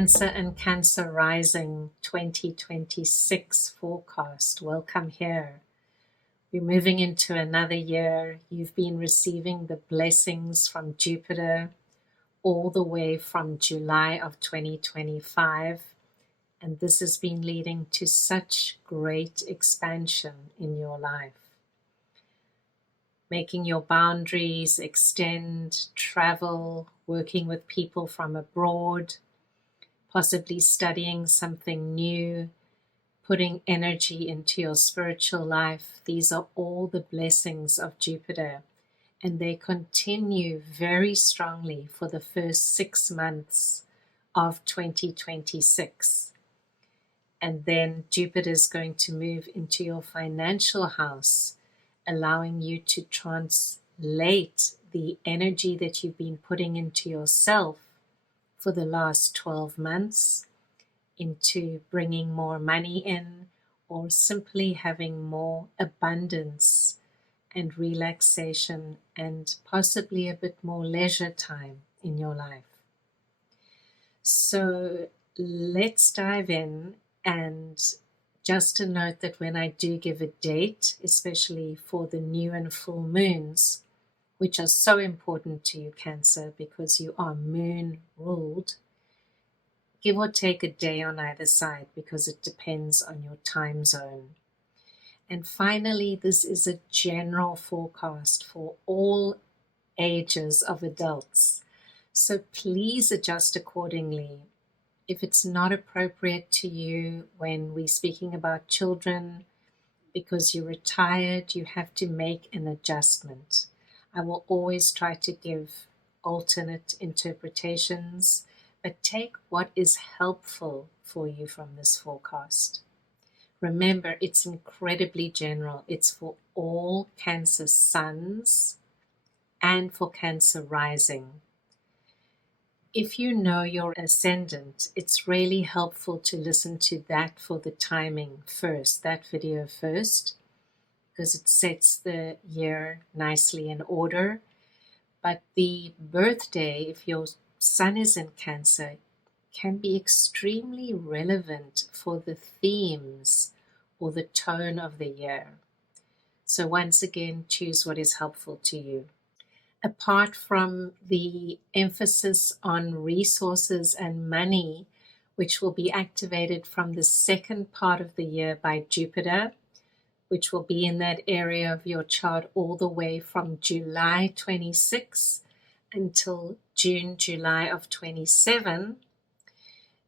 Cancer and Cancer Rising 2026 forecast. Welcome here. We're moving into another year. You've been receiving the blessings from Jupiter all the way from July of 2025. And this has been leading to such great expansion in your life. Making your boundaries extend, travel, working with people from abroad, possibly studying something new, putting energy into your spiritual life. These are all the blessings of Jupiter, and they continue very strongly for the first 6 months of 2026. And then Jupiter is going to move into your financial house, allowing you to translate the energy that you've been putting into yourself for the last 12 months into bringing more money in, or simply having more abundance and relaxation and possibly a bit more leisure time in your life. So let's dive in. And just a note that when I do give a date, especially for the new and full moons, which are so important to you, Cancer, because you are moon ruled, give or take a day on either side because it depends on your time zone. And finally, this is a general forecast for all ages of adults. So please adjust accordingly. If it's not appropriate to you when we're speaking about children, because you're retired, you have to make an adjustment. I will always try to give alternate interpretations, but take what is helpful for you from this forecast. Remember, it's incredibly general. It's for all Cancer suns and for Cancer rising. If you know your ascendant, it's really helpful to listen to that for the timing first, that video first, because it sets the year nicely in order. But the birthday, if your sun is in Cancer, can be extremely relevant for the themes or the tone of the year. So once again, choose what is helpful to you. Apart from the emphasis on resources and money, which will be activated from the second part of the year by Jupiter, which will be in that area of your chart all the way from July 26 until June, July of 27,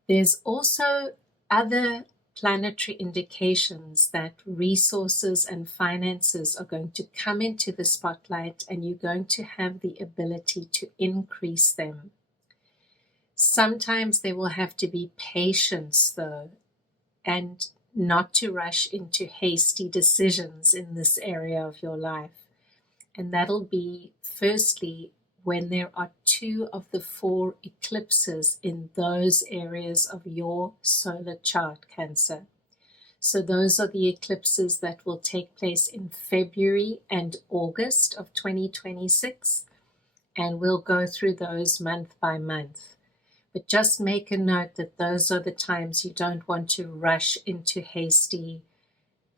there's also other planetary indications that resources and finances are going to come into the spotlight, and you're going to have the ability to increase them. Sometimes there will have to be patience, though, and not to rush into hasty decisions in this area of your life. And that'll be, firstly, when there are 2 of the 4 eclipses in those areas of your solar chart, Cancer. So those are the eclipses that will take place in February and August of 2026, and we'll go through those month by month. But just make a note that those are the times you don't want to rush into hasty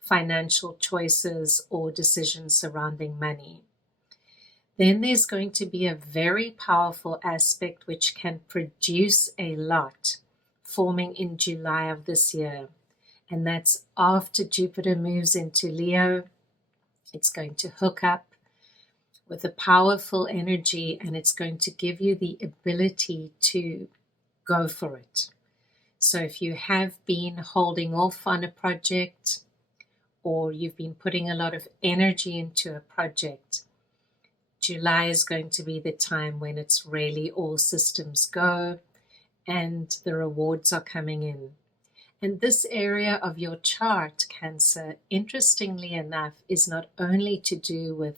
financial choices or decisions surrounding money. Then there's going to be a very powerful aspect which can produce a lot forming in July of this year. And that's after Jupiter moves into Leo. It's going to hook up with a powerful energy, and it's going to give you the ability to go for it. So if you have been holding off on a project, or you've been putting a lot of energy into a project, July is going to be the time when it's really all systems go and the rewards are coming in. And this area of your chart, Cancer, interestingly enough, is not only to do with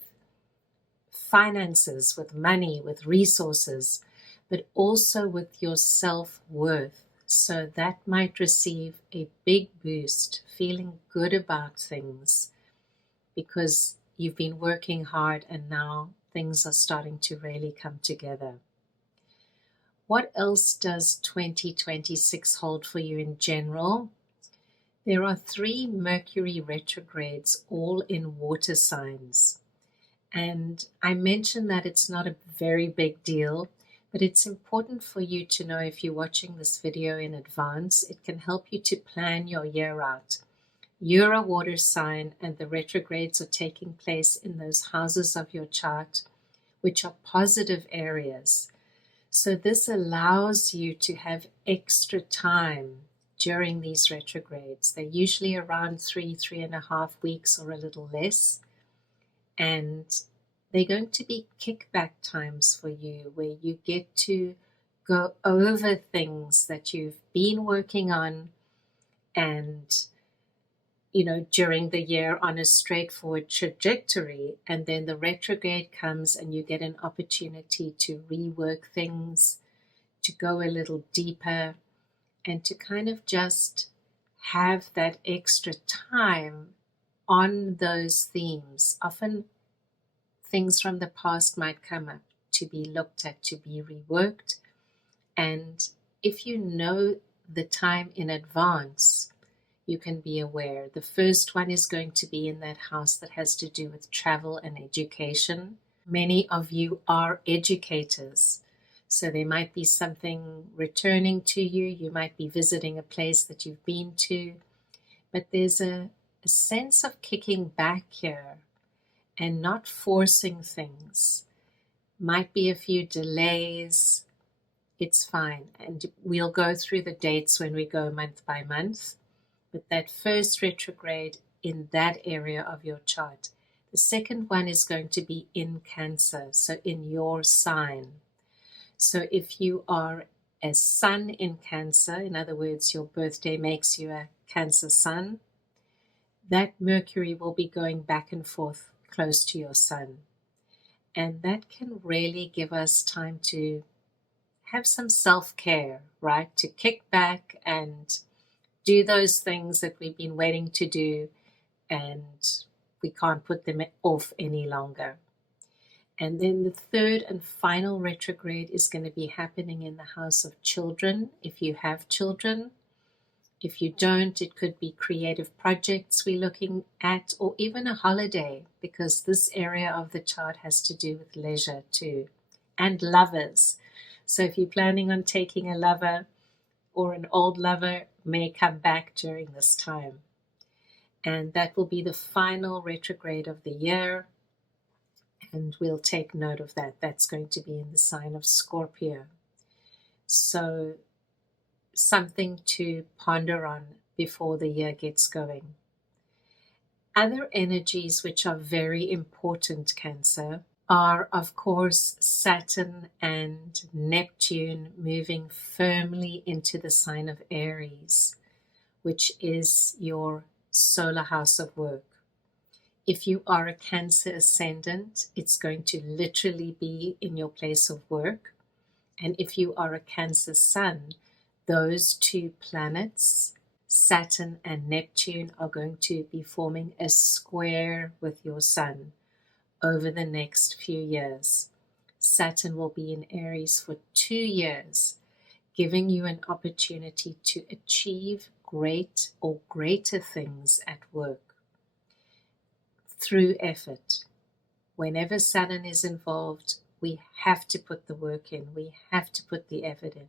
finances, with money, with resources, but also with your self-worth. So that might receive a big boost, feeling good about things because you've been working hard and now things are starting to really come together. What else does 2026 hold for you in general? There are 3 Mercury retrogrades, all in water signs. And I mentioned that it's not a very big deal, but it's important for you to know if you're watching this video in advance. It can help you to plan your year out. You're a water sign, and the retrogrades are taking place in those houses of your chart, which are positive areas. So this allows you to have extra time during these retrogrades. They're usually around 3.5 weeks or a little less. And they're going to be kickback times for you where you get to go over things that you've been working on and, during the year on a straightforward trajectory. And then the retrograde comes and you get an opportunity to rework things, to go a little deeper, and to kind of just have that extra time on those themes. Often things from the past might come up to be looked at, to be reworked. And if you know the time in advance, you can be aware. The first one is going to be in that house that has to do with travel and education. Many of you are educators, so there might be something returning to you. You might be visiting a place that you've been to, but there's a sense of kicking back here and not forcing things. Might be a few delays. It's fine. And we'll go through the dates when we go month by month. But that first retrograde in that area of your chart. The second one is going to be in Cancer, so in your sign. So if you are a sun in Cancer, in other words, your birthday makes you a Cancer sun, that Mercury will be going back and forth close to your sun. And that can really give us time to have some self-care, right? To kick back and do those things that we've been waiting to do, and we can't put them off any longer. And then the third and final retrograde is going to be happening in the house of children, if you have children. If you don't, it could be creative projects we're looking at, or even a holiday, because this area of the chart has to do with leisure too, and lovers. So if you're planning on taking a lover, or an old lover may come back during this time. And that will be the final retrograde of the year. And we'll take note of that. That's going to be in the sign of Scorpio. So something to ponder on before the year gets going. Other energies which are very important, Cancer, are of course Saturn and Neptune moving firmly into the sign of Aries, which is your solar house of work. If you are a Cancer ascendant, it's going to literally be in your place of work. And if you are a Cancer sun, those 2 planets, Saturn and Neptune, are going to be forming a square with your sun over the next few years. Saturn will be in Aries for 2 years, giving you an opportunity to achieve great or greater things at work through effort. Whenever Saturn is involved, we have to put the work in, we have to put the effort in,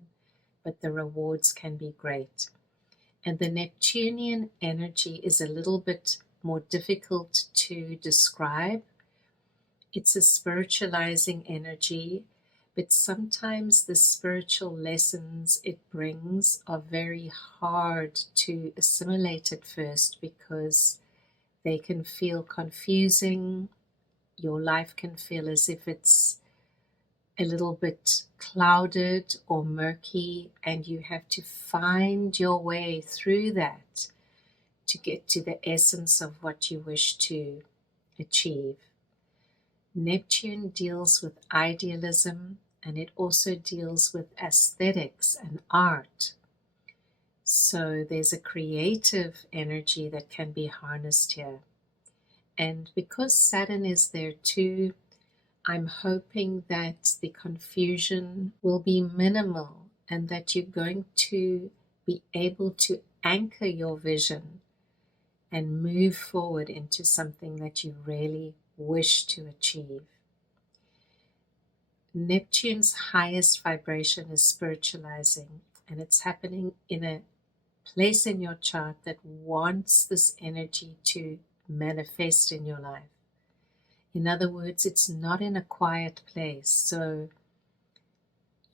but the rewards can be great. And the Neptunian energy is a little bit more difficult to describe. It's a spiritualizing energy, but sometimes the spiritual lessons it brings are very hard to assimilate at first because they can feel confusing. Your life can feel as if it's a little bit clouded or murky, and you have to find your way through that to get to the essence of what you wish to achieve. Neptune deals with idealism, and it also deals with aesthetics and art. So there's a creative energy that can be harnessed here. And because Saturn is there too, I'm hoping that the confusion will be minimal and that you're going to be able to anchor your vision and move forward into something that you really wish to achieve. Neptune's highest vibration is spiritualizing, and it's happening in a place in your chart that wants this energy to manifest in your life. In other words, it's not in a quiet place, so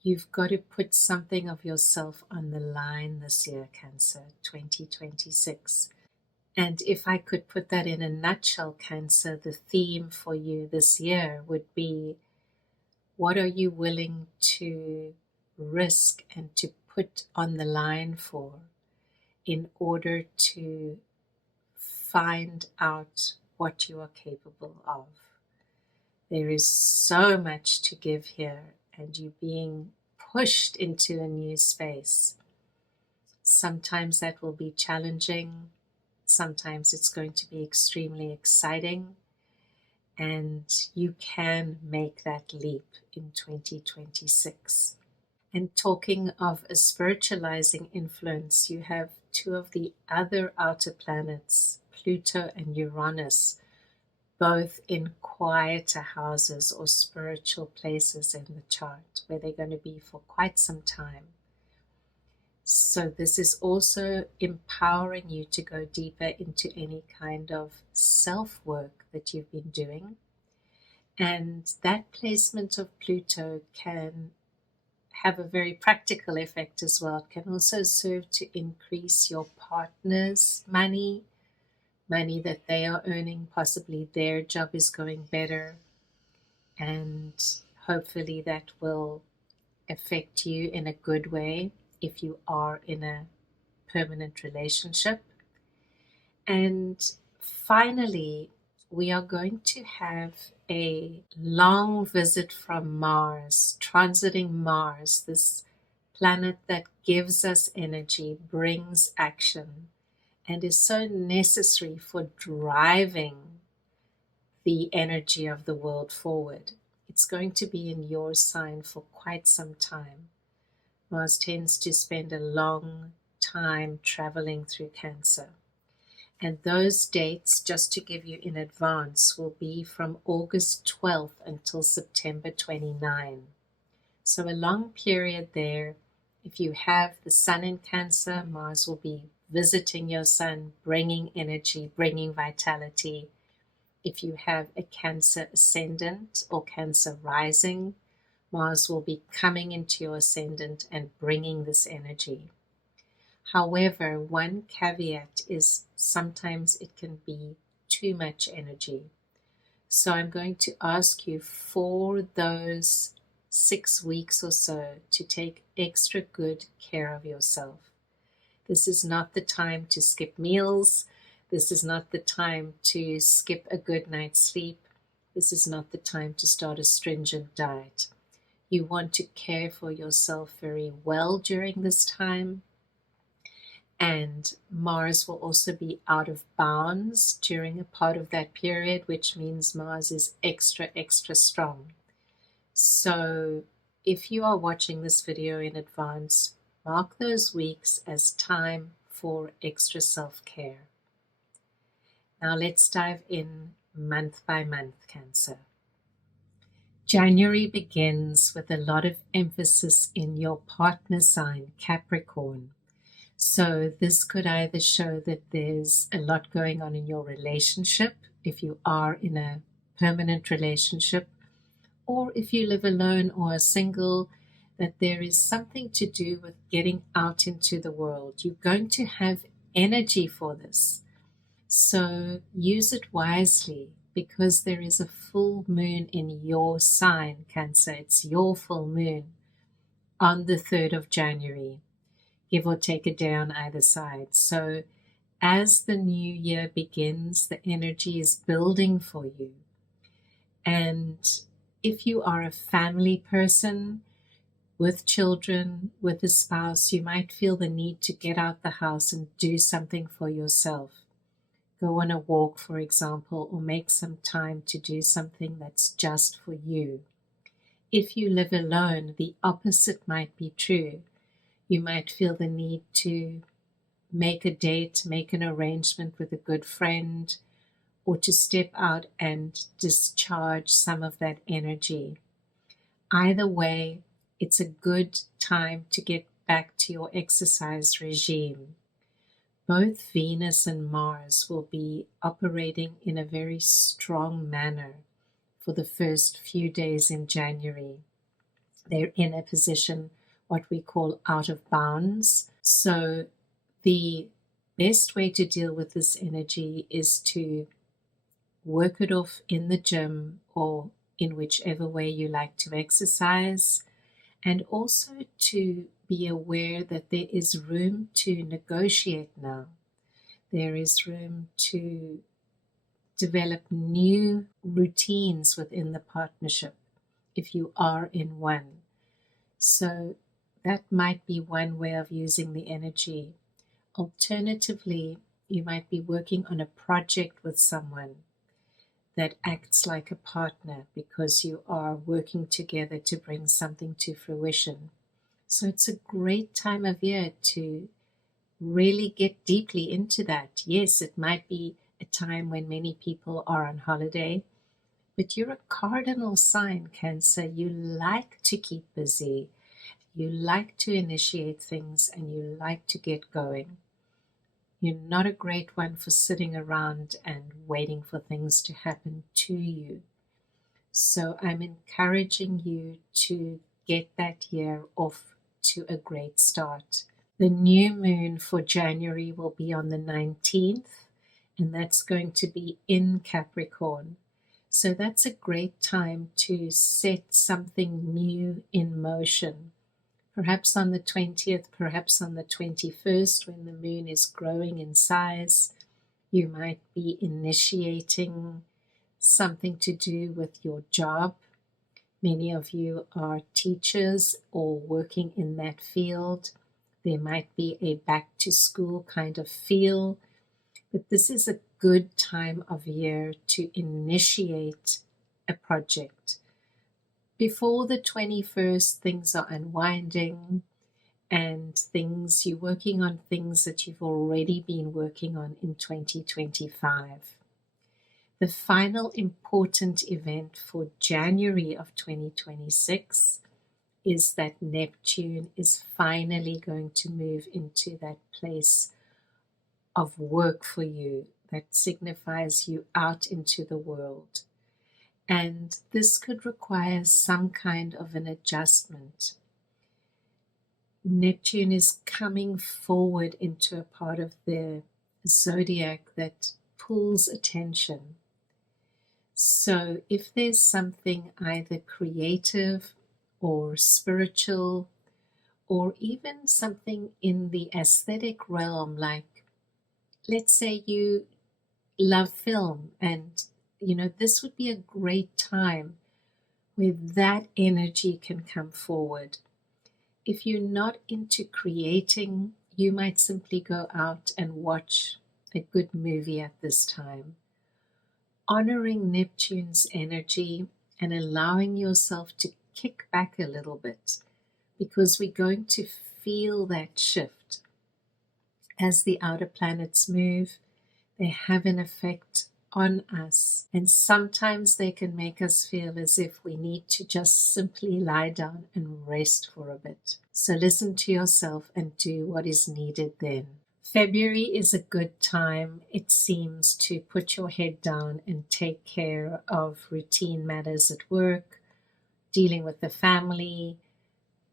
you've got to put something of yourself on the line this year, Cancer 2026. And if I could put that in a nutshell, Cancer, the theme for you this year would be, what are you willing to risk and to put on the line for in order to find out what you are capable of? There is so much to give here, and you're being pushed into a new space. Sometimes that will be challenging. Sometimes it's going to be extremely exciting. And you can make that leap in 2026. And talking of a spiritualizing influence, you have two of the other outer planets, Pluto and Uranus, both in quieter houses or spiritual places in the chart where they're going to be for quite some time. So this is also empowering you to go deeper into any kind of self-work that you've been doing. And that placement of Pluto can have a very practical effect as well. It can also serve to increase your partner's money that they are earning. Possibly their job is going better, and hopefully that will affect you in a good way if you are in a permanent relationship. And finally, we are going to have a long visit from Mars, transiting Mars, this planet that gives us energy, brings action, and is so necessary for driving the energy of the world forward. It's going to be in your sign for quite some time. Mars tends to spend a long time traveling through Cancer. And those dates, just to give you in advance, will be from August 12th until September 29. So a long period there. If you have the Sun in Cancer, Mars will be visiting your Sun, bringing energy, bringing vitality. If you have a Cancer ascendant or Cancer rising, Mars will be coming into your ascendant and bringing this energy. However, one caveat is sometimes it can be too much energy. So I'm going to ask you for those 6 weeks or so to take extra good care of yourself. This is not the time to skip meals. This is not the time to skip a good night's sleep. This is not the time to start a stringent diet. You want to care for yourself very well during this time. And Mars will also be out of bounds during a part of that period, which means Mars is extra strong. So if you are watching this video in advance, mark those weeks as time for extra self-care. Now let's dive in month by month, Cancer. January begins with a lot of emphasis in your partner sign, Capricorn. So this could either show that there's a lot going on in your relationship, if you are in a permanent relationship, or if you live alone or are single, that there is something to do with getting out into the world. You're going to have energy for this. So use it wisely, because there is a full moon in your sign, Cancer. It's your full moon on the 3rd of January. Give or take a day on either side. So as the new year begins, the energy is building for you. And if you are a family person with children, with a spouse, you might feel the need to get out the house and do something for yourself. go on a walk, for example, or make some time to do something that's just for you. If you live alone, the opposite might be true. You might feel the need to make a date, make an arrangement with a good friend, or to step out and discharge some of that energy. Either way, it's a good time to get back to your exercise regime. Both Venus and Mars will be operating in a very strong manner for the first few days in January. They're in a position, what we call out of bounds. So the best way to deal with this energy is to work it off in the gym or in whichever way you like to exercise, and also to be aware that there is room to negotiate now. There is room to develop new routines within the partnership if you are in one. So that might be one way of using the energy. Alternatively, you might be working on a project with someone that acts like a partner because you are working together to bring something to fruition. So it's a great time of year to really get deeply into that. Yes, it might be a time when many people are on holiday, but you're a cardinal sign, Cancer. You like to keep busy, you like to initiate things, and you like to get going. You're not a great one for sitting around and waiting for things to happen to you. So I'm encouraging you to get that year off to a great start. The new moon for January will be on the 19th, and that's going to be in Capricorn. So that's a great time to set something new in motion. Perhaps on the 20th, perhaps on the 21st, when the moon is growing in size, you might be initiating something to do with your job. Many of you are teachers or working in that field. There might be a back to school kind of feel, but this is a good time of year to initiate a project. Before the 21st, things are unwinding and you're working on things that you've already been working on in 2025. The final important event for January of 2026 is that Neptune is finally going to move into that place of work for you that signifies you out into the world. And this could require some kind of an adjustment. Neptune is coming forward into a part of the zodiac that pulls attention. So if there's something either creative or spiritual, or even something in the aesthetic realm, like let's say you love film, and this would be a great time where that energy can come forward. If you're not into creating, you might simply go out and watch a good movie at this time. Honoring Neptune's energy and allowing yourself to kick back a little bit, because we're going to feel that shift. As the outer planets move, they have an effect on us, and sometimes they can make us feel as if we need to just simply lie down and rest for a bit. So listen to yourself and do what is needed then. February is a good time, it seems, to put your head down and take care of routine matters at work, dealing with the family,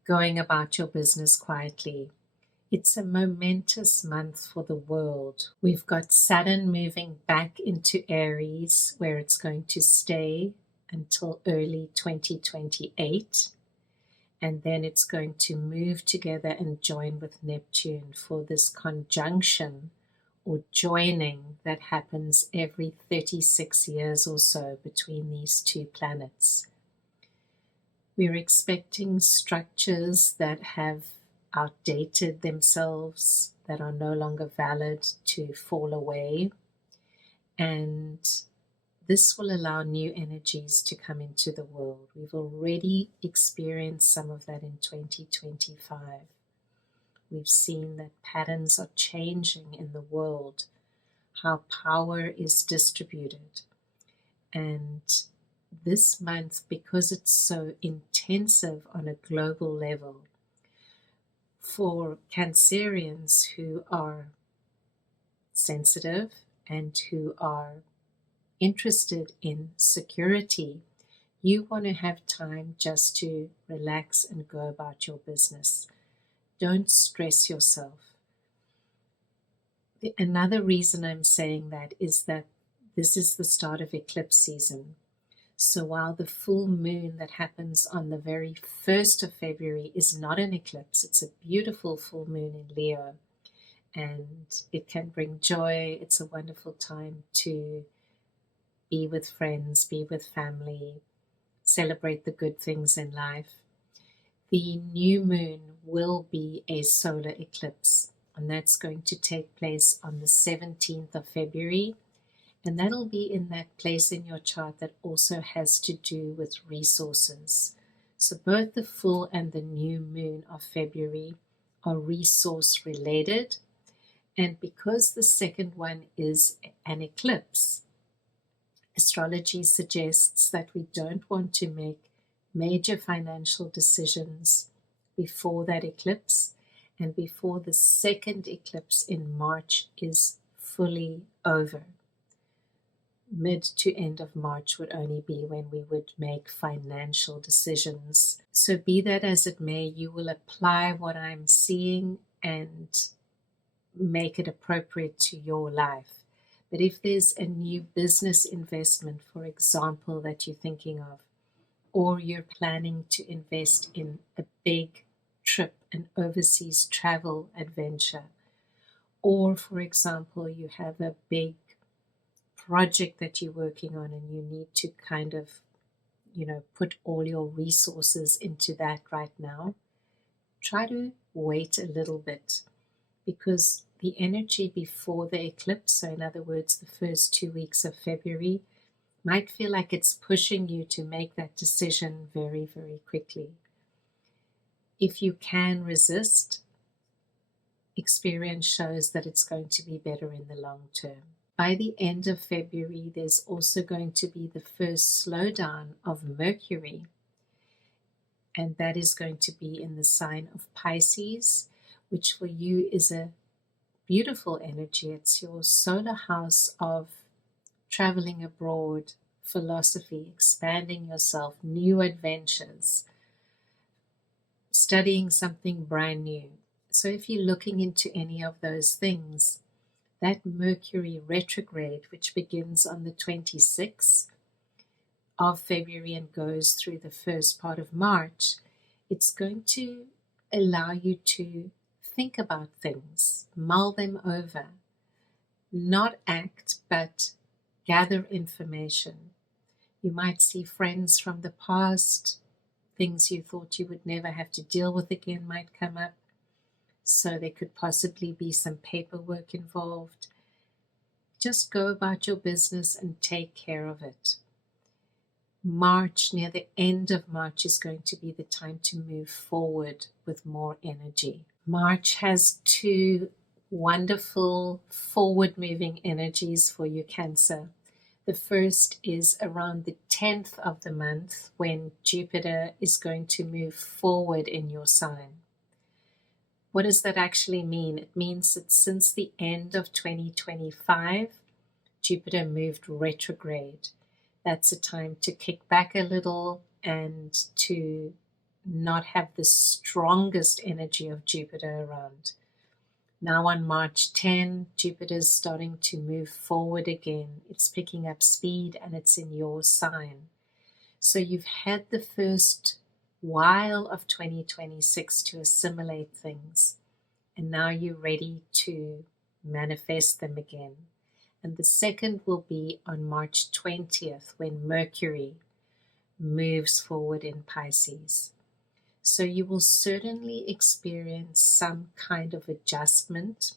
going about your business quietly. It's a momentous month for the world. We've got Saturn moving back into Aries, where it's going to stay until early 2028. And then it's going to move together and join with Neptune for this conjunction or joining that happens every 36 years or so between these two planets. We're expecting structures that have outdated themselves, that are no longer valid, to fall away. and this will allow new energies to come into the world. We've already experienced some of that in 2025. We've seen that patterns are changing in the world, how power is distributed. And this month, because it's so intensive on a global level, for Cancerians who are sensitive and who are interested in security, you want to have time just to relax and go about your business. Don't stress yourself. Another reason I'm saying that is that this is the start of eclipse season. So while the full moon that happens on the very 1st of February is not an eclipse, it's a beautiful full moon in Leo, and it can bring joy. It's a wonderful time to be with friends, be with family, celebrate the good things in life. The new moon will be a solar eclipse, and that's going to take place on the 17th of February. And that'll be in that place in your chart that also has to do with resources. So both the full and the new moon of February are resource related. And because the second one is an eclipse, astrology suggests that we don't want to make major financial decisions before that eclipse and before the second eclipse in March is fully over. Mid to end of March would only be when we would make financial decisions. So be that as it may, you will apply what I'm seeing and make it appropriate to your life. But if there's a new business investment, for example, that you're thinking of, or you're planning to invest in a big trip, an overseas travel adventure, or for example, you have a big project that you're working on and you need to kind of, put all your resources into that right now, try to wait a little bit, because the energy before the eclipse, so in other words, the first 2 weeks of February, might feel like it's pushing you to make that decision very, very quickly. If you can resist, experience shows that it's going to be better in the long term. By the end of February, there's also going to be the first slowdown of Mercury, and that is going to be in the sign of Pisces, which for you is a beautiful energy. It's your solar house of traveling abroad, philosophy, expanding yourself, new adventures, studying something brand new. So if you're looking into any of those things, that Mercury retrograde, which begins on the 26th of February and goes through the first part of March, it's going to allow you to think about things, mull them over, not act, but gather information. You might see friends from the past, things you thought you would never have to deal with again might come up. So there could possibly be some paperwork involved. Just go about your business and take care of it. March, near the end of March, is going to be the time to move forward with more energy. March has two wonderful forward-moving energies for you, Cancer. The first is around the 10th of the month, when Jupiter is going to move forward in your sign. What does that actually mean? It means that since the end of 2025, Jupiter moved retrograde. That's a time to kick back a little and to not have the strongest energy of Jupiter around. Now on March 10, Jupiter is starting to move forward again. It's picking up speed and it's in your sign. So you've had the first while of 2026 to assimilate things, and now you're ready to manifest them again. And the second will be on March 20th, when Mercury moves forward in Pisces. So you will certainly experience some kind of adjustment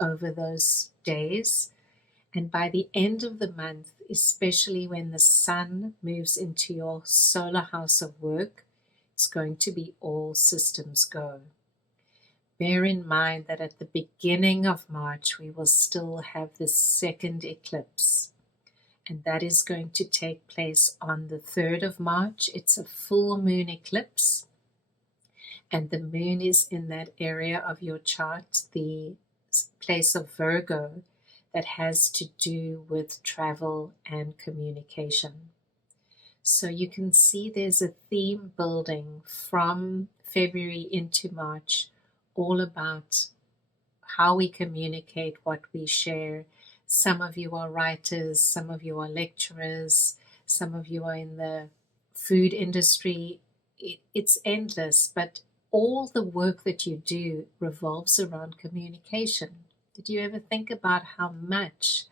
over those days, And by the end of the month, especially when the sun moves into your solar house of work, it's going to be all systems go. Bear in mind that at the beginning of March, we will still have the second eclipse. And that is going to take place on the 3rd of March. It's a full moon eclipse. And the moon is in that area of your chart, the place of Virgo, that has to do with travel and communication. So you can see there's a theme building from February into March, all about how we communicate, what we share. Some of you are writers, some of you are lecturers, some of you are in the food industry. It's endless, but all the work that you do revolves around communication. Did you ever think about how much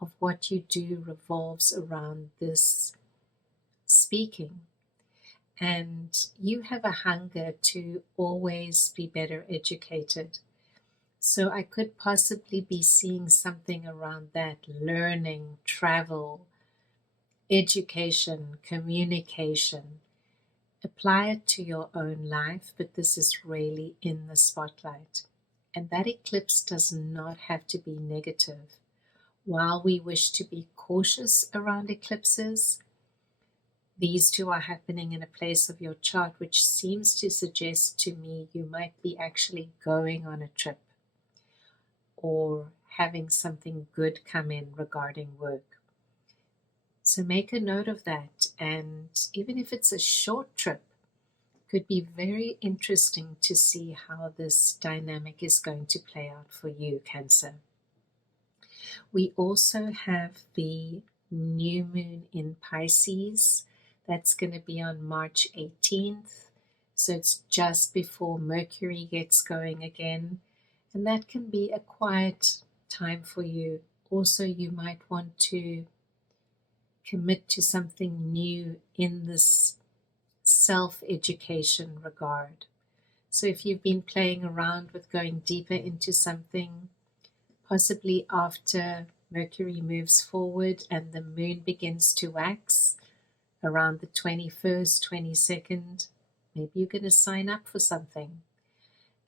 of what you do revolves around this speaking? And you have a hunger to always be better educated. So I could possibly be seeing something around that: learning, travel, education, communication. Apply it to your own life, but this is really in the spotlight. And that eclipse does not have to be negative. While we wish to be cautious around eclipses, these two are happening in a place of your chart which seems to suggest to me you might be actually going on a trip or having something good come in regarding work. So make a note of that, and even if it's a short trip, it could be very interesting to see how this dynamic is going to play out for you, Cancer. We also have the new moon in Pisces. That's going to be on March 18th. So it's just before Mercury gets going again. And that can be a quiet time for you. Also, you might want to commit to something new in this self-education regard. So if you've been playing around with going deeper into something, possibly after Mercury moves forward and the moon begins to wax around the 21st, 22nd, maybe you're going to sign up for something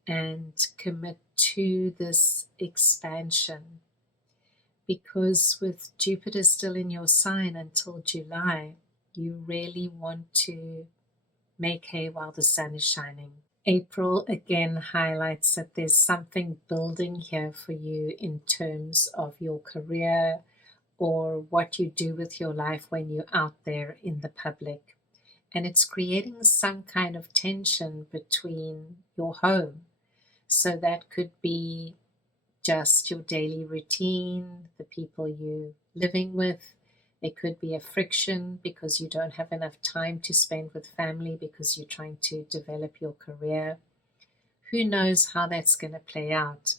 and commit to this expansion. Because with Jupiter still in your sign until July, you really want to make hay while the sun is shining. April again highlights that there's something building here for you in terms of your career or what you do with your life when you're out there in the public. And it's creating some kind of tension between your home. So that could be just your daily routine, the people you're living with. There could be a friction because you don't have enough time to spend with family because you're trying to develop your career. Who knows how that's going to play out?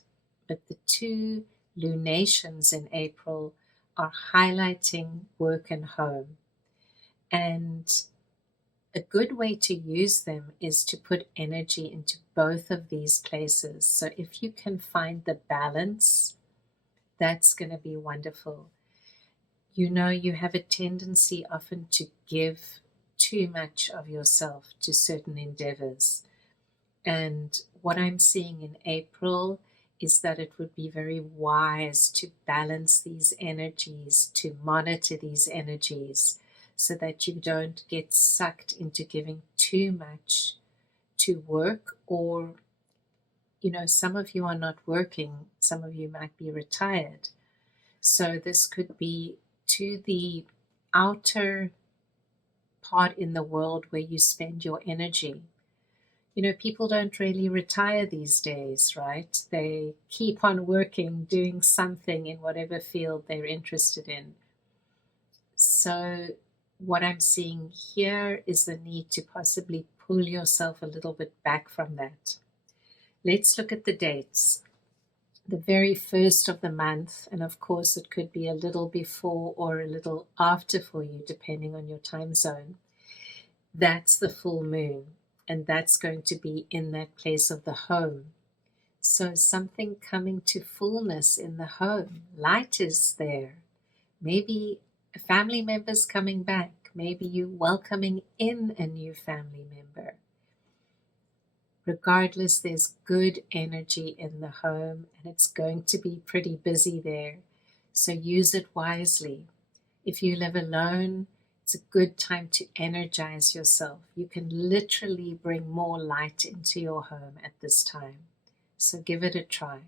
But the two lunations in April are highlighting work and home. And a good way to use them is to put energy into both of these places. So if you can find the balance, that's going to be wonderful. You know, you have a tendency often to give too much of yourself to certain endeavors. And what I'm seeing in April is that it would be very wise to balance these energies, to monitor these energies, so that you don't get sucked into giving too much to work. Or, you know, some of you are not working, some of you might be retired. So this could be to the outer part in the world where you spend your energy. You know, people don't really retire these days, right? They keep on working, doing something in whatever field they're interested in. So what I'm seeing here is the need to possibly pull yourself a little bit back from that. Let's look at the dates. The very first of the month, and of course it could be a little before or a little after for you, depending on your time zone. That's the full moon, and that's going to be in that place of the home. So something coming to fullness in the home. Light is there. Maybe a family member's coming back. Maybe you welcoming in a new family member. Regardless, there's good energy in the home and it's going to be pretty busy there. So use it wisely. If you live alone, it's a good time to energize yourself. You can literally bring more light into your home at this time. So give it a try.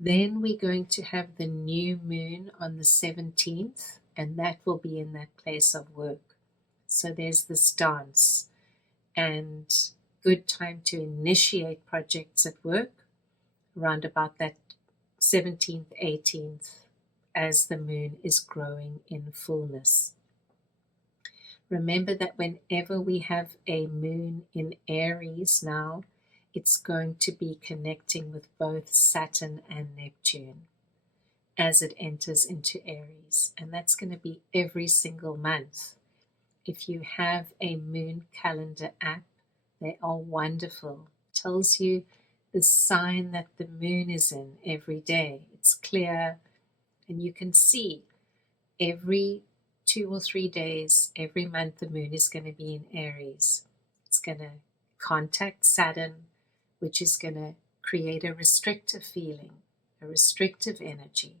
Then we're going to have the new moon on the 17th, and that will be in that place of work. So there's this dance and good time to initiate projects at work around about that 17th, 18th, as the moon is growing in fullness. Remember that whenever we have a moon in Aries now, it's going to be connecting with both Saturn and Neptune as it enters into Aries. And that's going to be every single month. If you have a moon calendar app, they are wonderful. It tells you the sign that the moon is in every day. It's clear and you can see every 2 or 3 days, every month the moon is going to be in Aries. It's going to contact Saturn, which is going to create a restrictive feeling, a restrictive energy.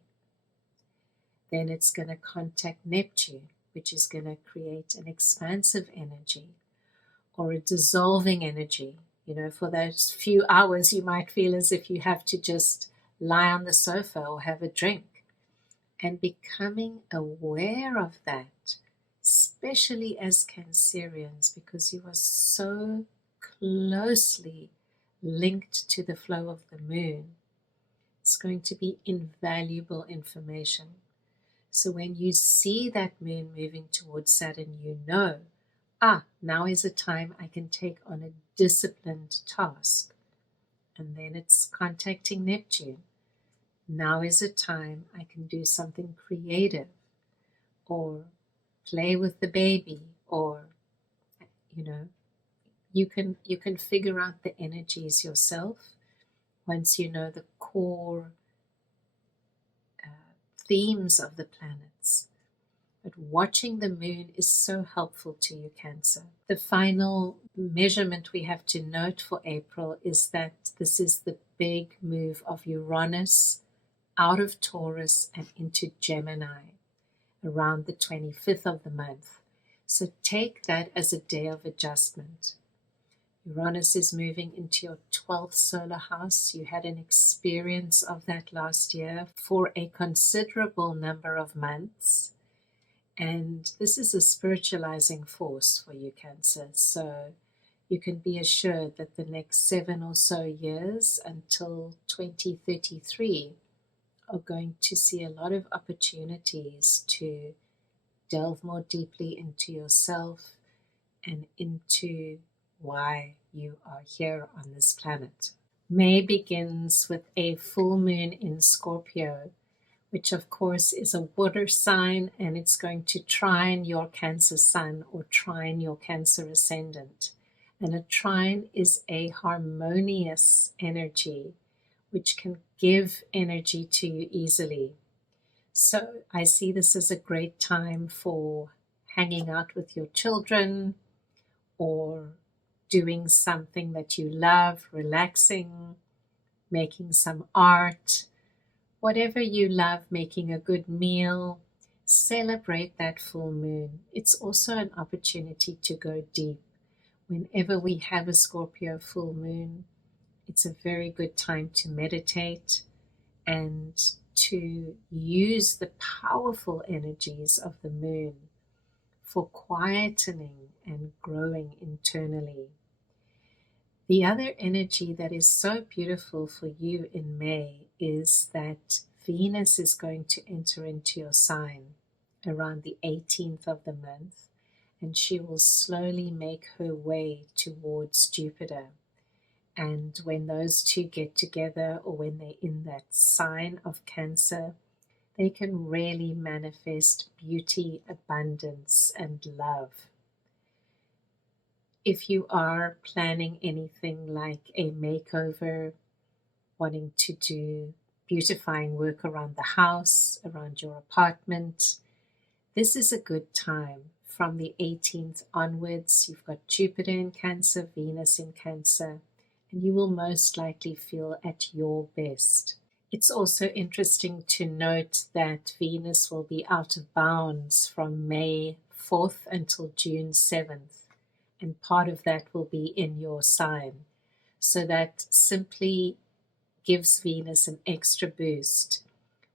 Then it's going to contact Neptune, which is going to create an expansive energy or a dissolving energy. You know, for those few hours, you might feel as if you have to just lie on the sofa or have a drink. And becoming aware of that, especially as Cancerians, because you are so closely linked to the flow of the moon, it's going to be invaluable information. So when you see that moon moving towards Saturn, you know, now is a time I can take on a disciplined task. And then it's contacting Neptune. Now is a time I can do something creative or play with the baby, or you can figure out the energies yourself once you know the core themes of the planets. But watching the moon is so helpful to you, Cancer. The final measurement we have to note for April is that this is the big move of Uranus out of Taurus and into Gemini around the 25th of the month. So take that as a day of adjustment. Uranus is moving into your 12th solar house. You had an experience of that last year for a considerable number of months. And this is a spiritualizing force for you, Cancer. So you can be assured that the next 7 or so years until 2033 are going to see a lot of opportunities to delve more deeply into yourself and into why you are here on this planet. May begins with a full moon in Scorpio, which of course is a water sign, and it's going to trine your Cancer sun or trine your Cancer ascendant. And a trine is a harmonious energy which can give energy to you easily. So I see this as a great time for hanging out with your children or doing something that you love, relaxing, making some art, whatever you love, making a good meal. Celebrate that full moon. It's also an opportunity to go deep. Whenever we have a Scorpio full moon, it's a very good time to meditate and to use the powerful energies of the moon for quietening and growing internally. The other energy that is so beautiful for you in May is that Venus is going to enter into your sign around the 18th of the month, and she will slowly make her way towards Jupiter. And when those two get together, or when they're in that sign of Cancer, they can really manifest beauty, abundance, and love. If you are planning anything like a makeover wanting to do beautifying work around the house, around your apartment, this is a good time. From the 18th onwards, you've got Jupiter in Cancer, Venus in Cancer, and you will most likely feel at your best. It's also interesting to note that Venus will be out of bounds from May 4th until June 7th, and part of that will be in your sign. So that simply gives Venus an extra boost.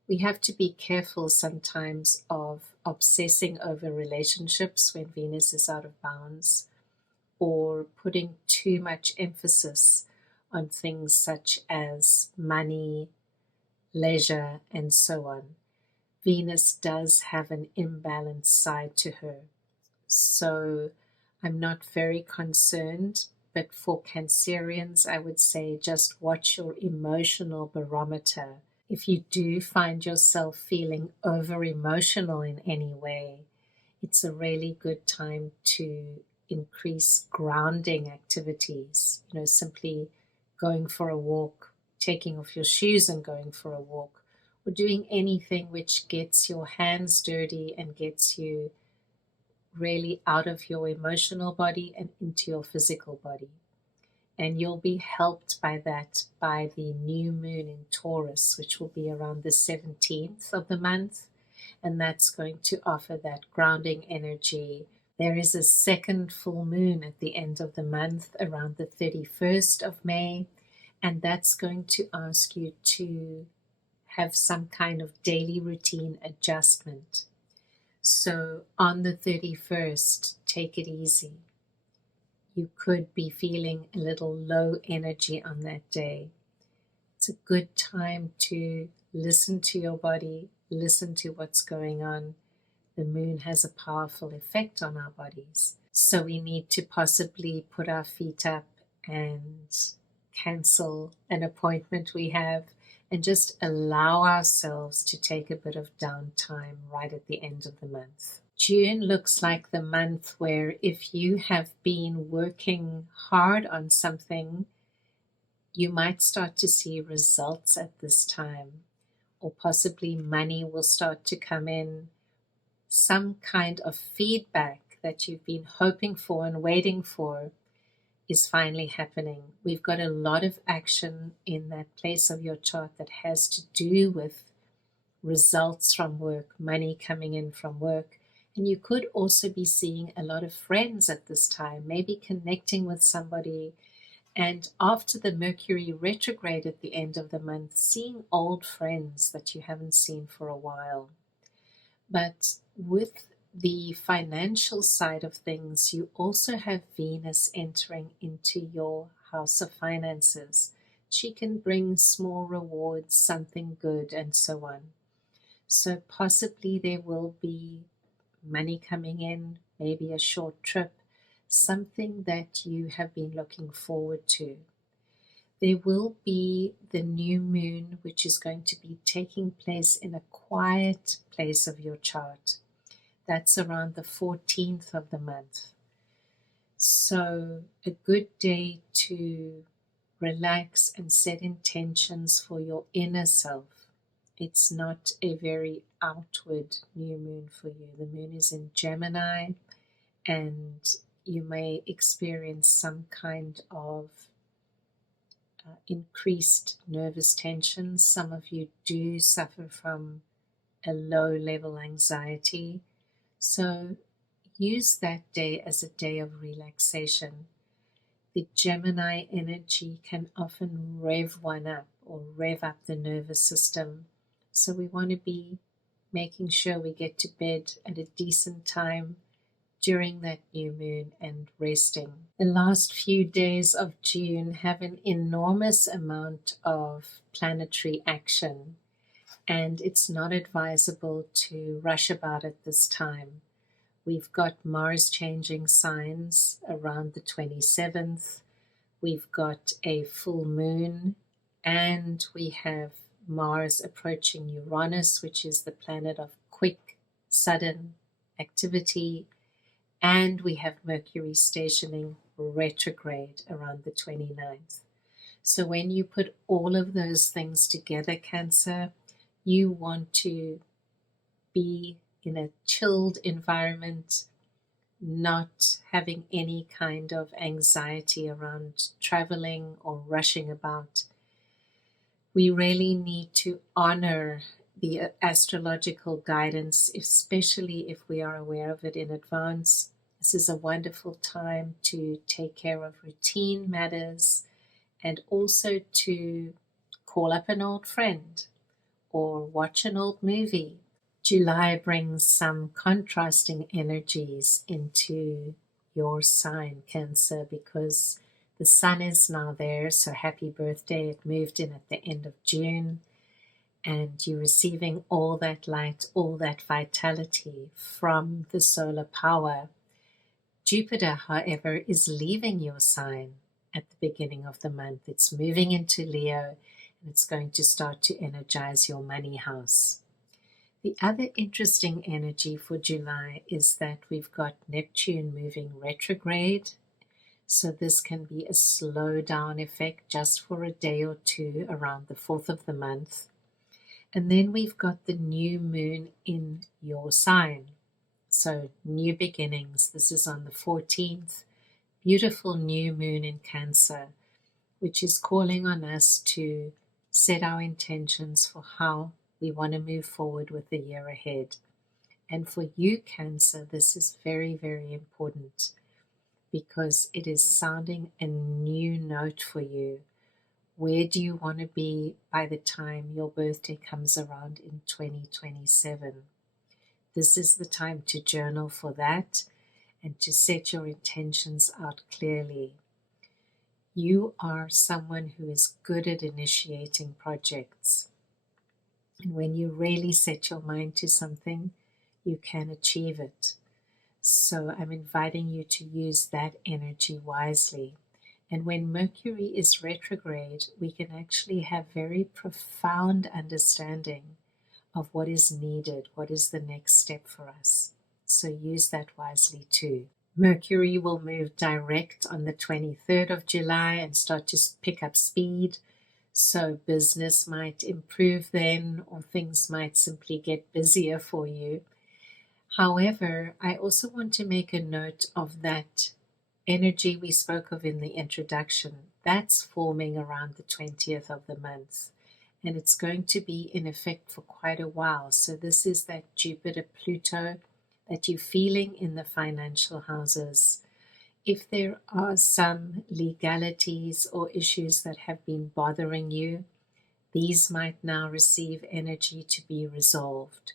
We have to be careful sometimes of obsessing over relationships when Venus is out of bounds, or putting too much emphasis on things such as money, leisure, and so on. Venus does have an imbalanced side to her. So I'm not very concerned, but for Cancerians, I would say just watch your emotional barometer. If you do find yourself feeling over emotional in any way, it's a really good time to increase grounding activities. Simply going for a walk, taking off your shoes and going for a walk, or doing anything which gets your hands dirty and gets you really out of your emotional body and into your physical body. And you'll be helped by that by the new moon in Taurus, which will be around the 17th of the month. And that's going to offer that grounding energy. There is a second full moon at the end of the month around the 31st of May. And that's going to ask you to have some kind of daily routine adjustment. So on the 31st, take it easy. You could be feeling a little low energy on that day. It's a good time to listen to your body, listen to what's going on. The moon has a powerful effect on our bodies. So we need to possibly put our feet up and cancel an appointment we have and just allow ourselves to take a bit of downtime right at the end of the month. June looks like the month where if you have been working hard on something, you might start to see results at this time, or possibly money will start to come in. Some kind of feedback that you've been hoping for and waiting for is finally happening. We've got a lot of action in that place of your chart that has to do with results from work, money coming in from work. And you could also be seeing a lot of friends at this time, maybe connecting with somebody. And after the Mercury retrograde at the end of the month, seeing old friends that you haven't seen for a while. But with the financial side of things, you also have Venus entering into your house of finances. She can bring small rewards, something good, and so on. So possibly there will be money coming in, maybe a short trip, something that you have been looking forward to. There will be the new moon, which is going to be taking place in a quiet place of your chart. That's around the 14th of the month. So a good day to relax and set intentions for your inner self. It's not a very outward new moon for you. The moon is in Gemini, and you may experience some kind of increased nervous tension. Some of you do suffer from a low-level anxiety. So use that day as a day of relaxation. The Gemini energy can often rev one up or rev up the nervous system. So we want to be making sure we get to bed at a decent time during that new moon and resting. The last few days of June have an enormous amount of planetary action, and it's not advisable to rush about at this time. We've got Mars changing signs around the 27th. We've got a full moon, and we have Mars approaching Uranus, which is the planet of quick, sudden activity. And we have Mercury stationing retrograde around the 29th. So when you put all of those things together, Cancer, you want to be in a chilled environment, not having any kind of anxiety around traveling or rushing about. We really need to honor the astrological guidance, especially if we are aware of it in advance. This is a wonderful time to take care of routine matters and also to call up an old friend or watch an old movie. July brings some contrasting energies into your sign, Cancer, because the sun is now there, so happy birthday. It moved in at the end of June, and you're receiving all that light, all that vitality from the solar power. Jupiter, however, is leaving your sign at the beginning of the month. It's moving into Leo, and it's going to start to energize your money house. The other interesting energy for July is that we've got Neptune moving retrograde. So this can be a slow down effect just for a day or two around the 4th of the month. And then we've got the new moon in your sign. So new beginnings. This is on the 14th. Beautiful new moon in Cancer, which is calling on us to set our intentions for how we want to move forward with the year ahead. And for you, Cancer, this is very, very important because it is sounding a new note for you. Where do you want to be by the time your birthday comes around in 2027? This is the time to journal for that and to set your intentions out clearly. You are someone who is good at initiating projects. And when you really set your mind to something, you can achieve it. So I'm inviting you to use that energy wisely. And when Mercury is retrograde, we can actually have very profound understanding of what is needed, what is the next step for us. So use that wisely too. Mercury will move direct on the 23rd of July and start to pick up speed. So business might improve then, or things might simply get busier for you. However, I also want to make a note of that energy we spoke of in the introduction. That's forming around the 20th of the month, and it's going to be in effect for quite a while. So this is that Jupiter-Pluto that you're feeling in the financial houses. If there are some legalities or issues that have been bothering you, these might now receive energy to be resolved.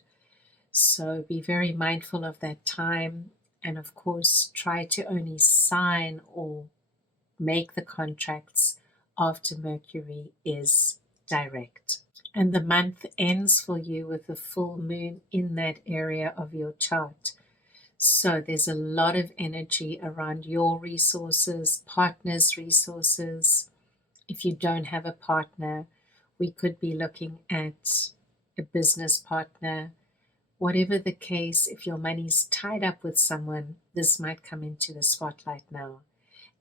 So be very mindful of that time, and of course try to only sign or make the contracts after Mercury is direct. And the month ends for you with the full moon in that area of your chart. So there's a lot of energy around your resources, partners' resources. If you don't have a partner, we could be looking at a business partner. Whatever the case, if your money's tied up with someone, this might come into the spotlight now.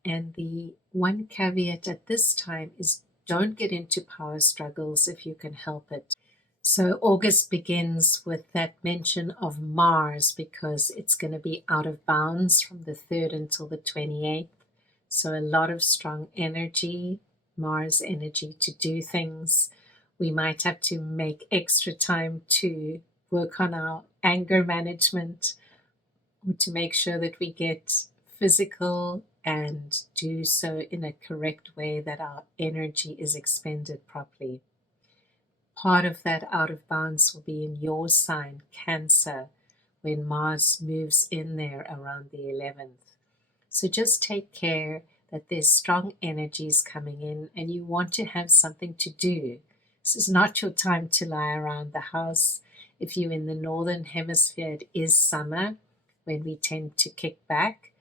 And the one caveat at this time is don't get into power struggles if you can help it. So August begins with that mention of Mars because it's going to be out of bounds from the 3rd until the 28th. So a lot of strong energy, Mars energy to do things. We might have to make extra time to work on our anger management or to make sure that we get physical and do so in a correct way that our energy is expended properly. Part of that out of bounds will be in your sign, Cancer, when Mars moves in there around the 11th. So just take care that there's strong energies coming in and you want to have something to do. This is not your time to lie around the house. If you're in the northern hemisphere, it is summer when we tend to kick back.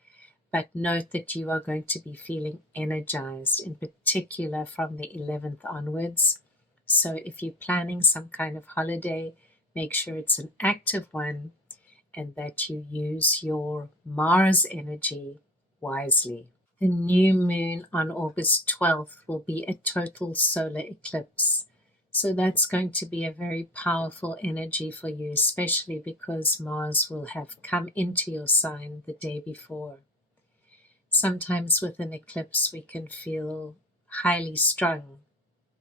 But note that you are going to be feeling energized, in particular from the 11th onwards. So if you're planning some kind of holiday, make sure it's an active one and that you use your Mars energy wisely. The new moon on August 12th will be a total solar eclipse. So that's going to be a very powerful energy for you, especially because Mars will have come into your sign the day before. Sometimes with an eclipse, we can feel highly strung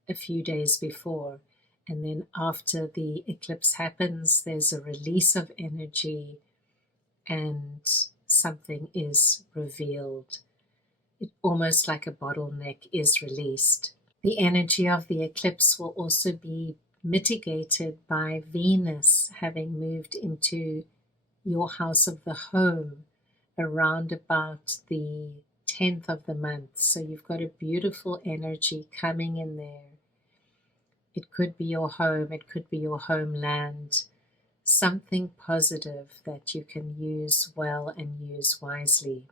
a few days before, and then after the eclipse happens, there's a release of energy and something is revealed. It almost like a bottleneck is released. The energy of the eclipse will also be mitigated by Venus having moved into your house of the home around about the 10th of the month. So you've got a beautiful energy coming in there. It could be your home, it could be your homeland, something positive that you can use well and use wisely.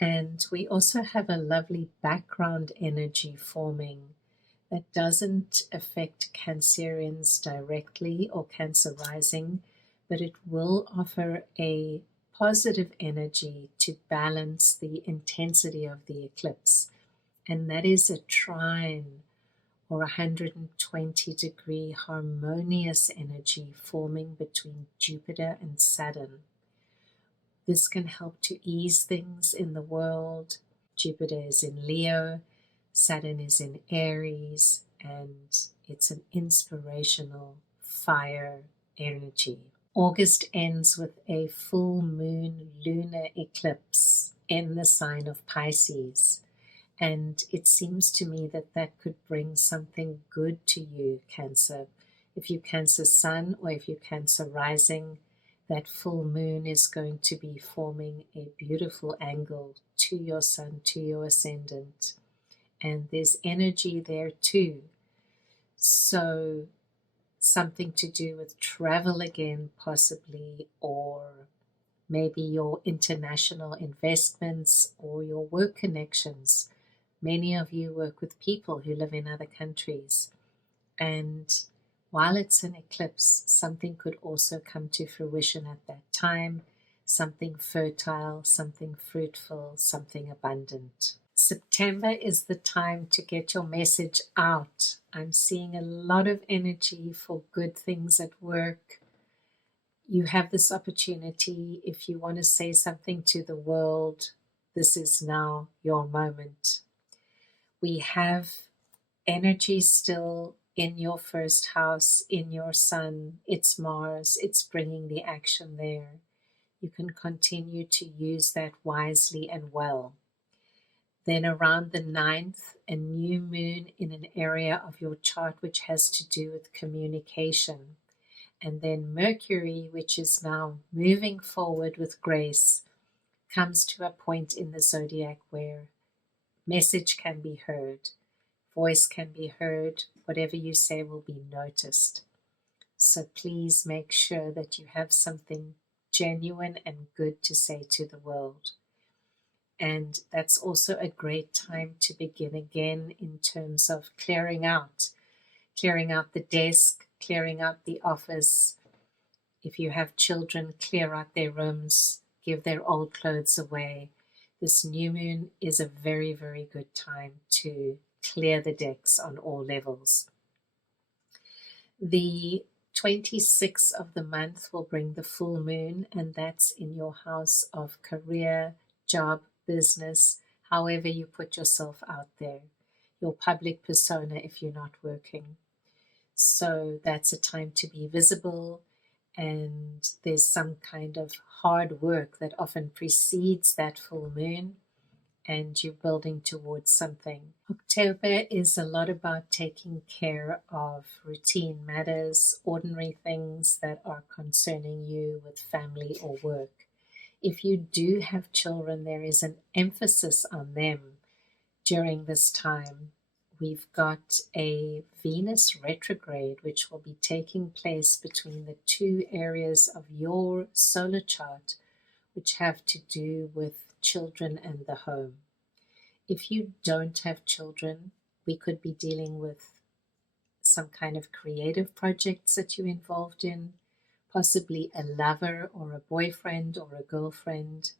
And we also have a lovely background energy forming that doesn't affect Cancerians directly or Cancer rising, but it will offer a positive energy to balance the intensity of the eclipse. And that is a trine, or 120-degree harmonious energy forming between Jupiter and Saturn. This can help to ease things in the world. Jupiter is in Leo, Saturn is in Aries, and it's an inspirational fire energy. August ends with a full moon lunar eclipse in the sign of Pisces. And it seems to me that that could bring something good to you, Cancer. If you Cancer sun or if you Cancer rising, that full moon is going to be forming a beautiful angle to your sun, to your ascendant. And there's energy there too. So something to do with travel again, possibly, or maybe your international investments or your work connections. Many of you work with people who live in other countries. And while it's an eclipse, something could also come to fruition at that time, something fertile, something fruitful, something abundant. September is the time to get your message out. I'm seeing a lot of energy for good things at work. You have this opportunity. If you want to say something to the world, this is now your moment. We have energy still in your first house, in your sun. It's Mars. It's bringing the action there. You can continue to use that wisely and well. Then around the 9th, a new moon in an area of your chart which has to do with communication. And then Mercury, which is now moving forward with grace, comes to a point in the zodiac where message can be heard, voice can be heard, whatever you say will be noticed. So please make sure that you have something genuine and good to say to the world. And that's also a great time to begin again in terms of clearing out the desk, clearing out the office. If you have children, clear out their rooms, give their old clothes away. This new moon is a very, very good time to clear the decks on all levels. The 26th of the month will bring the full moon, and that's in your house of career, job, business, however you put yourself out there, your public persona if you're not working. So that's a time to be visible, and there's some kind of hard work that often precedes that full moon, and you're building towards something. October is a lot about taking care of routine matters, ordinary things that are concerning you with family or work. If you do have children, there is an emphasis on them during this time. We've got a Venus retrograde, which will be taking place between the two areas of your solar chart, which have to do with children and the home. If you don't have children, we could be dealing with some kind of creative projects that you're involved in, possibly a lover or a boyfriend or a girlfriend.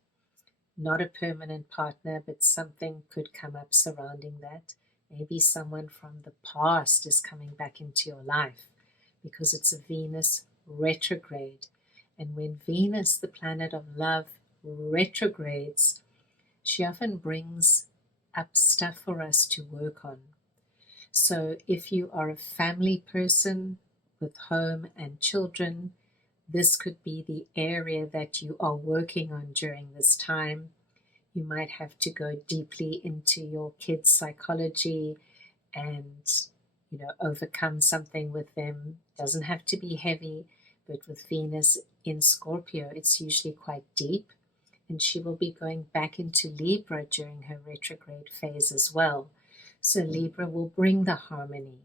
not a permanent partner, but something could come up surrounding that. Maybe someone from the past is coming back into your life because it's a Venus retrograde. And when Venus, the planet of love, retrogrades, she often brings up stuff for us to work on. So if you are a family person with home and children, this could be the area that you are working on during this time. You might have to go deeply into your kids' psychology and, overcome something with them. Doesn't have to be heavy, but with Venus in Scorpio, it's usually quite deep. And she will be going back into Libra during her retrograde phase as well. So Libra will bring the harmony.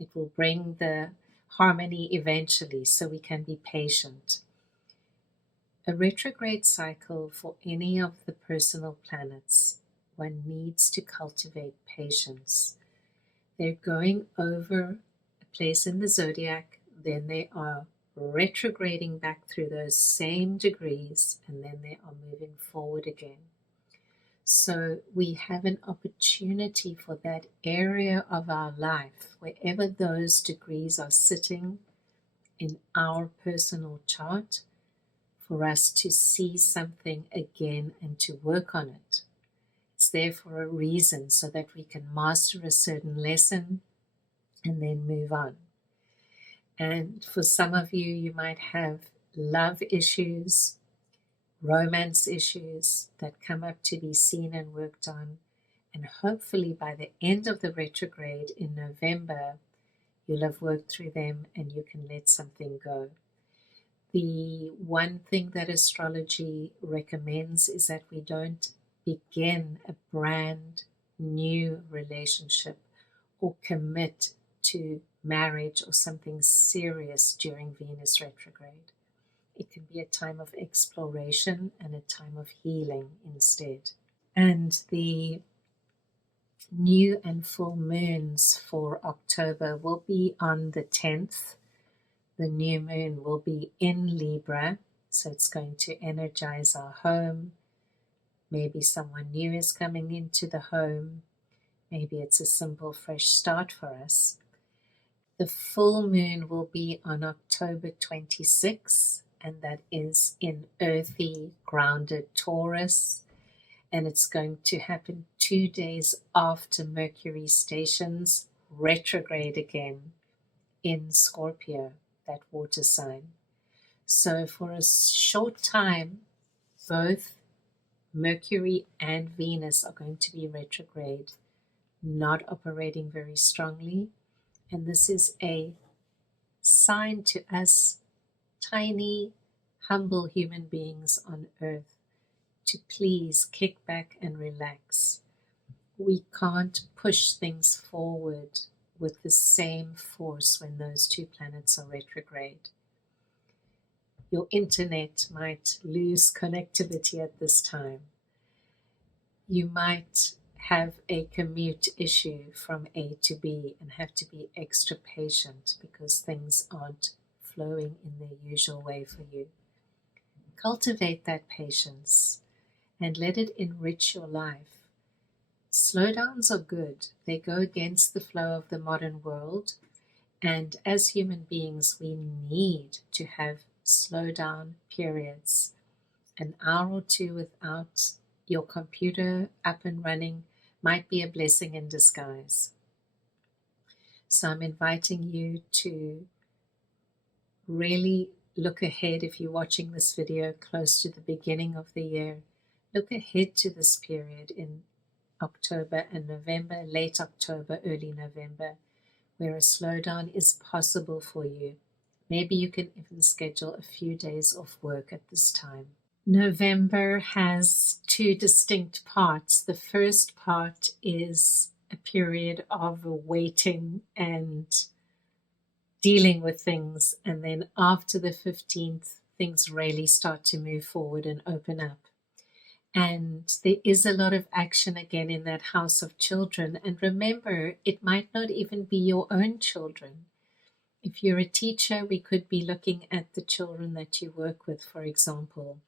It will bring the harmony eventually, so we can be patient. A retrograde cycle for any of the personal planets, one needs to cultivate patience. They're going over a place in the zodiac, then they are retrograding back through those same degrees, and then they are moving forward again. So we have an opportunity for that area of our life, wherever those degrees are sitting in our personal chart, for us to see something again and to work on it. It's there for a reason, so that we can master a certain lesson and then move on. And for some of you, you might have love issues, romance issues that come up to be seen and worked on. And hopefully by the end of the retrograde in November, you'll have worked through them and you can let something go. The one thing that astrology recommends is that we don't begin a brand new relationship or commit to marriage or something serious during Venus retrograde. It can be a time of exploration and a time of healing instead. And the new and full moons for October will be on the 10th. The new moon will be in Libra, so it's going to energize our home. Maybe someone new is coming into the home. Maybe it's a simple fresh start for us. The full moon will be on October 26th, and that is in earthy, grounded Taurus. And it's going to happen 2 days after Mercury stations retrograde again in Scorpio, that water sign. So for a short time, both Mercury and Venus are going to be retrograde, not operating very strongly. And this is a sign to us, tiny, humble human beings on earth, to please kick back and relax. We can't push things forward with the same force when those two planets are retrograde. Your internet might lose connectivity at this time. You might have a commute issue from A to B and have to be extra patient because things aren't flowing in their usual way for you. Cultivate that patience and let it enrich your life. Slowdowns are good. They go against the flow of the modern world, and as human beings we need to have slowdown periods. An hour or two without your computer up and running might be a blessing in disguise. So I'm inviting you to really look ahead. If you're watching this video close to the beginning of the year, look ahead to this period in October and November, late October, early November, where a slowdown is possible for you. Maybe you can even schedule a few days off work at this time. November has two distinct parts. The first part is a period of waiting and dealing with things, and then after the 15th, things really start to move forward and open up. And there is a lot of action again in that house of children. And remember, it might not even be your own children. If you're a teacher, we could be looking at the children that you work with, for example.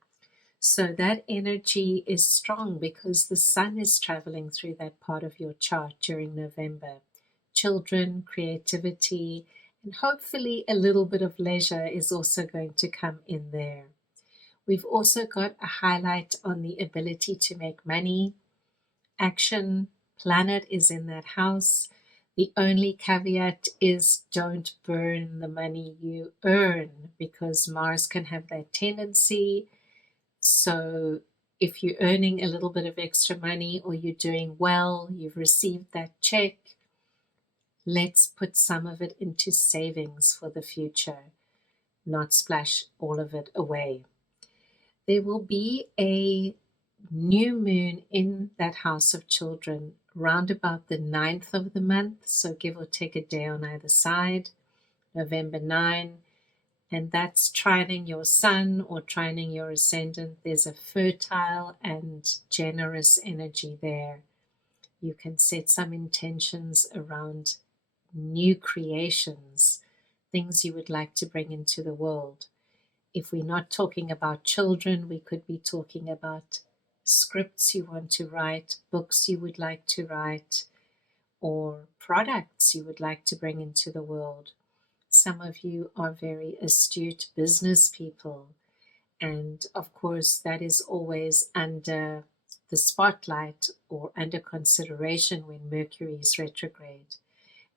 So that energy is strong because the sun is traveling through that part of your chart during November. Children, creativity, and hopefully a little bit of leisure is also going to come in there. We've also got a highlight on the ability to make money. Action planet is in that house. The only caveat is don't burn the money you earn, because Mars can have that tendency. So if you're earning a little bit of extra money or you're doing well, you've received that check, let's put some of it into savings for the future, not splash all of it away. There will be a new moon in that house of children round about the 9th of the month, so give or take a day on either side, November 9, and that's trining your sun or trining your ascendant. There's a fertile and generous energy there. You can set some intentions around new creations, things you would like to bring into the world. If we're not talking about children, we could be talking about scripts you want to write, books you would like to write, or products you would like to bring into the world. Some of you are very astute business people, and of course, that is always under the spotlight or under consideration when Mercury is retrograde.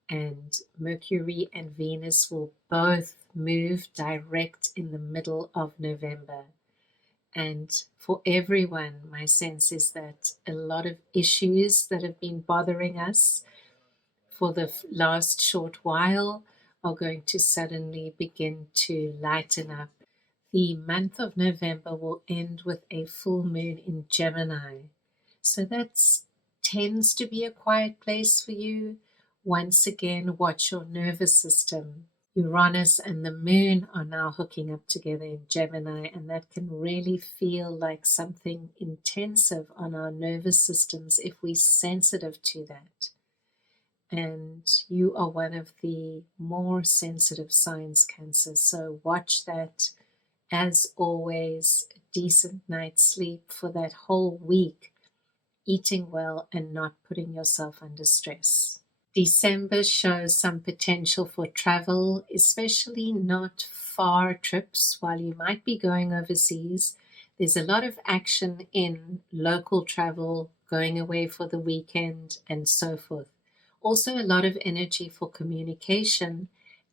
And Mercury and Venus will both move direct in the middle of November. And for everyone, my sense is that a lot of issues that have been bothering us for the last short while are going to suddenly begin to lighten up. The month of November will end with a full moon in Gemini. So that tends to be a quiet place for you. Once again, watch your nervous system. Uranus and the moon are now hooking up together in Gemini, and that can really feel like something intensive on our nervous systems if we're sensitive to that. And you are one of the more sensitive signs, Cancer, so watch that. As always, a decent night's sleep for that whole week, eating well and not putting yourself under stress. December shows some potential for travel, especially not far trips while you might be going overseas. There's a lot of action in local travel, going away for the weekend, and so forth. Also, a lot of energy for communication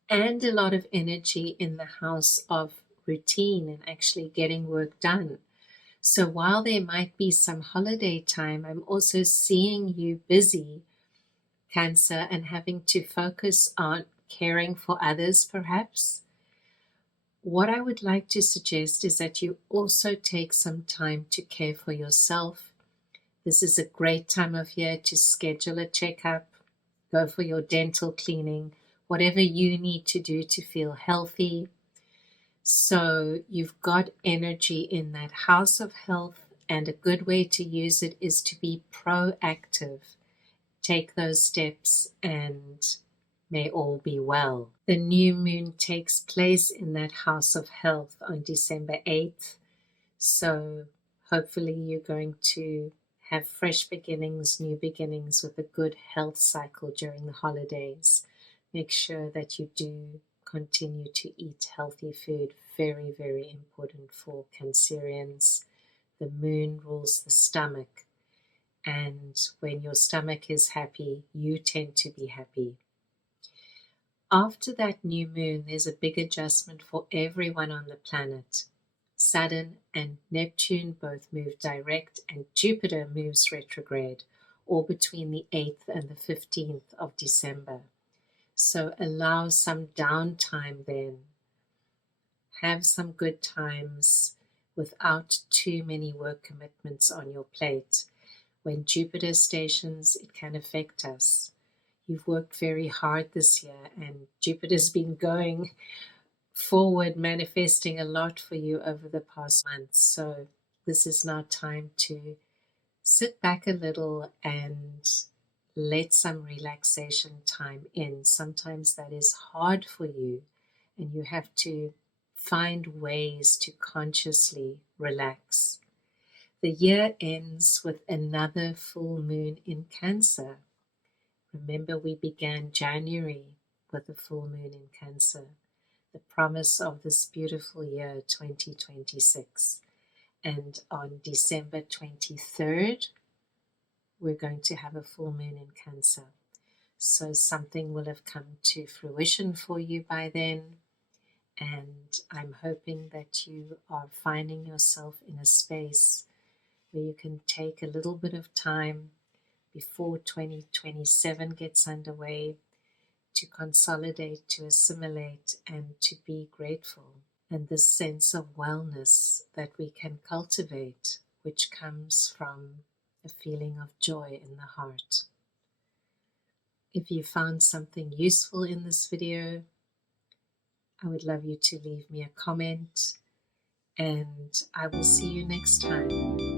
and a lot of energy in the house of routine and actually getting work done. So while there might be some holiday time, I'm also seeing you busy, Cancer, and having to focus on caring for others perhaps. What I would like to suggest is that you also take some time to care for yourself. This is a great time of year to schedule a checkup, go for your dental cleaning, whatever you need to do to feel healthy. So you've got energy in that house of health, and a good way to use it is to be proactive. Take those steps and may all be well. The new moon takes place in that house of health on December 8th. So hopefully you're going to have fresh beginnings, new beginnings with a good health cycle during the holidays. Make sure that you do continue to eat healthy food. Very, very important for Cancerians. The moon rules the stomach, and when your stomach is happy, you tend to be happy. After that new moon, there's a big adjustment for everyone on the planet. Saturn and Neptune both move direct, and Jupiter moves retrograde, all between the 8th and the 15th of December. So allow some downtime then. Have some good times without too many work commitments on your plate. When Jupiter stations, it can affect us. You've worked very hard this year, and Jupiter's been going forward, manifesting a lot for you over the past months. So this is now time to sit back a little and let some relaxation time in. Sometimes that is hard for you, and you have to find ways to consciously relax. The year ends with another full moon in Cancer. Remember, we began January with a full moon in Cancer, the promise of this beautiful year 2026. And on December 23rd, we're going to have a full moon in Cancer. So something will have come to fruition for you by then. And I'm hoping that you are finding yourself in a space where you can take a little bit of time before 2027 gets underway to consolidate, to assimilate, and to be grateful. And this sense of wellness that we can cultivate, which comes from a feeling of joy in the heart. If you found something useful in this video, I would love you to leave me a comment, and I will see you next time.